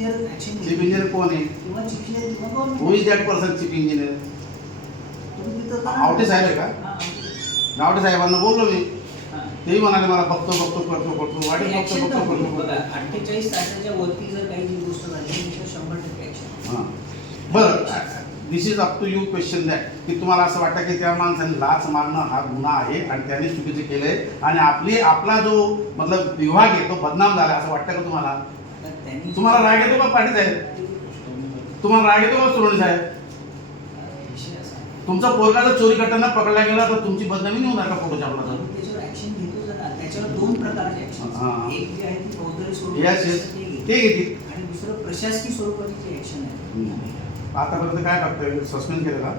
Chief engineer कोण आहे? Who is that person chief engineer? Awate साहेब आहे का? आवटे साहेबांना बोललो मी, तेही म्हणाले मला बघतो करतो वाटे बघतो करतो. 48 तासाच्या वरती जर काही गोष्ट झाली तर 100% ऍक्शन. हां बरं, this is up to you question that की तुम्हाला असं वाटतं की त्या माणसाने लाच मारणं हा गुन्हा आहे आणि त्याने चुकीचं केलंय आणि आपला जो मतलब विभाग आहे तो बदनाम झाला असं वाटतं का तुम्हाला? तुम्हाला राग येतो का पाटील साहेब? तुम्हाला राग येतो का सुरवणे साहेब? तुमचा पोरगा जर चोरी करताना पकडला गेला तर तुमची बदनामी नाही होणार का फोटोच्या आपला? त्याच्यावर ऍक्शन घेतो जरा. त्याच्यावर 2 प्रकारचे ऍक्शन, एक जे आहे ती फौजदारी स्वरूपाची ते घेतील आणि दुसरं प्रशासकीय स्वरूपाची ऍक्शन आहे. आतापर्यंत काय करतोय? सस्पेंड केलं का?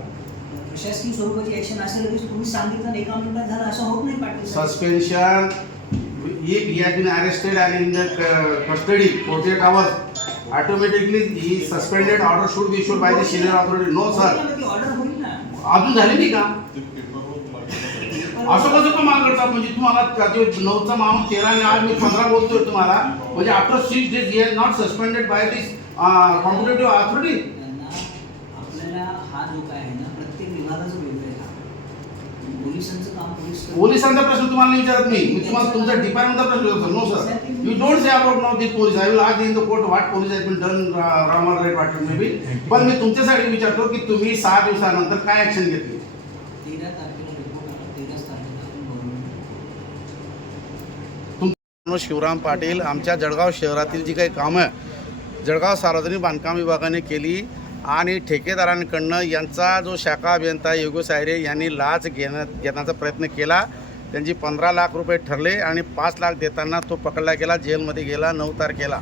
प्रशासकीय स्वरूपाची ऍक्शन असेल तरी तुम्ही सांगितलं 1 मिनिटात झालं असं होत नाही पाटील साहेब. Suspension if he has been arrested and in the custody 48 hours automatically he suspended order should be issued by the senior authority. No sir, ती ऑर्डर होईल ना. अजून झाली नाही का? असं कसं का मान करतात? म्हणजे तुम्हाला 9चा माणूस 13 आणि आज मी 15 बोलतोय तुम्हाला, म्हणजे after 6 days he is not suspended by this competitive authority. आपल्याला हा जो काय आहे ना प्रत्येक विभागाचं वेगळं आहे. पोलिसांचं काम पोलिसांचा प्रश्न तुम्हाला नाही विचारत मी तुम्हाला तुमचा डिपार्टमेंटचा प्रश्न विचारतो. No sir, you don't say about now this police. I will ask in the court what police has been done wrong or right what may be. पण मी तुमच्यासाठी विचारतो की तुम्ही 6 दिवसानंतर काय ऍक्शन घेतली? 13 तारखेला रिपोर्ट आला. 13 तारखेला शिवराम पाटील आमच्या जळगाव शहरातील जी काही कामं जळगाव सार्वजनिक बांधकाम विभागाने केली आणि ठेकेदारांकडनं यांचा जो शाखा अभियंता योगेश आयरे यांनी लाच घेण्याचा प्रयत्न केला. त्यांची 15 लाख रुपये ठरले आणि 5 लाख देताना तो पकडला गेला, जेलमध्ये गेला 9 तारखेला.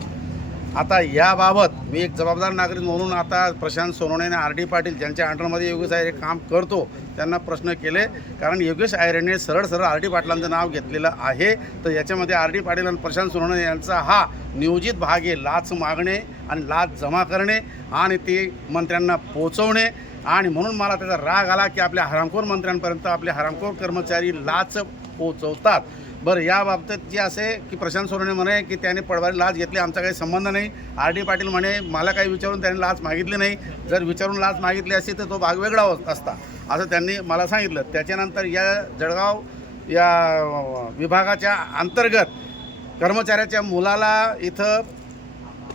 आता याबाबत मी एक जबाबदार नागरिक म्हणून आता प्रशांत सोनवणे आणि आर डी पाटील ज्यांच्या अंडरमध्ये योगेश आयरे काम करतो त्यांना प्रश्न केले. कारण योगेश आयरेने सरळ आर डी पाटलांचं नाव घेतलेलं आहे. तर याच्यामध्ये आर डी पाटील आणि प्रशांत सोनवणे यांचा हा नियोजित भाग आहे. लाच मागणे आणि लाच जमा करणे आणि ते मंत्र्यांना पोचवणे. आणि म्हणून मला त्याचा राग आला की आपल्या हरामखोर मंत्र्यांपर्यंत आपले हरामखोर कर्मचारी लाच पोचवतात. बरं, याबाबतीत जे असे की प्रशांत सोनवणे म्हणे की त्याने पडवारी लाच घेतली, आमचा काही संबंध नाही. आर डी पाटील म्हणे मला काही विचारून त्याने लाच मागितली नाही. जर विचारून लाच मागितली असती तर तो भाग वेगळा असता असं त्यांनी मला सांगितलं. त्याच्यानंतर या जळगाव या विभागाच्या अंतर्गत कर्मचाऱ्याच्या मुलाला इथं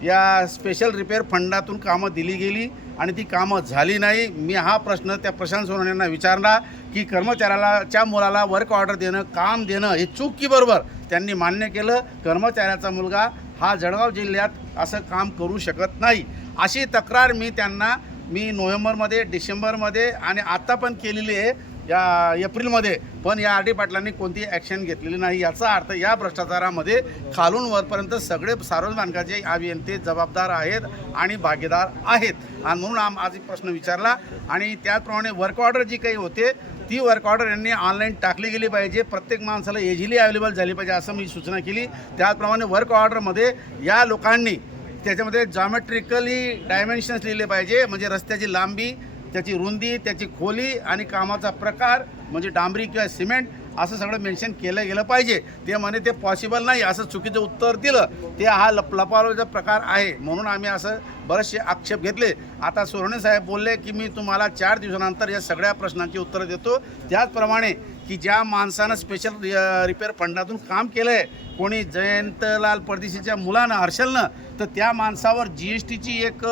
या स्पेशल रिपेअर फंडातून कामं दिली गेली आणि ती कामं झाली नाही. मी हा प्रश्न त्या प्रशांत सोनवणेंना विचारला की कर्मचाऱ्याच्या मुलाला वर्क ऑर्डर देणं, काम देणं हे चूक की बरोबर? त्यांनी मान्य केलं. कर्मचाऱ्याचा मुलगा हा जळगाव जिल्ह्यात असं काम करू शकत नाही अशी तक्रार मी त्यांना नोव्हेंबरमध्ये, डिसेंबरमध्ये आणि आत्ता पण केलेली आहे या एप्रिलमध्ये. पण या आर डी पाटलांनी कोणतीही ॲक्शन घेतलेली नाही. याचा अर्थ या भ्रष्टाचारामध्ये खालून वरपर्यंत सगळे सार्वजनिक बांधकामाचे अभियंते जबाबदार आहेत आणि भागीदार आहेत. आणि म्हणून आज एक प्रश्न विचारला. आणि त्याचप्रमाणे वर्क ऑर्डर जी काही होते ती वर्क ऑर्डर यांनी ऑनलाईन टाकली गेली पाहिजे. प्रत्येक माणसाला इझिली अवेलेबल झाली पाहिजे असं मी सूचना केली. त्याचप्रमाणे वर्क ऑर्डरमध्ये या लोकांनी त्याच्यामध्ये जॉमेट्रिकली डायमेन्शन्स लिहिले पाहिजे. म्हणजे रस्त्याची लांबी, त्याची रुंदी, त्याची खोली आणि कामाचा प्रकार म्हणजे डांबरी किंवा सिमेंट असं सगळं मेन्शन केलं गेलं पाहिजे. ते म्हणे ते पॉसिबल नाही असं चुकीचं उत्तर दिलं. ते हा लपवाचा प्रकार आहे म्हणून आम्ही असं बरेचसे आक्षेप घेतले. आता सोनवणे साहेब बोलले की मी तुम्हाला 4 दिवसानंतर या सगळ्या प्रश्नांची उत्तरं देतो. त्याचप्रमाणे की ज्या माणसानं स्पेशल रिपेअर फंडातून काम केलं आहे, कोणी जयंतलाल परदेशीच्या मुलानं हर्षलनं, तर त्या माणसावर GSTची एक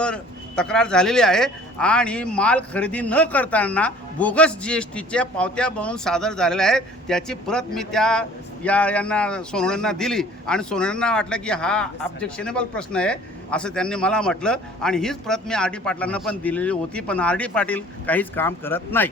तक्रार झालेली आहे आणि माल खरेदी न करताना बोगस GSTच्या पावत्या बनवून सादर झालेल्या आहेत. त्याची प्रत मी यांना सोनवणेंना दिली आणि सोनवणेंना वाटलं की हा ऑब्जेक्शनेबल प्रश्न आहे असं त्यांनी मला म्हटलं आणि हीच प्रत मी आर डी पाटलांना पण दिलेली होती. पण आर डी पाटील काहीच काम करत नाही.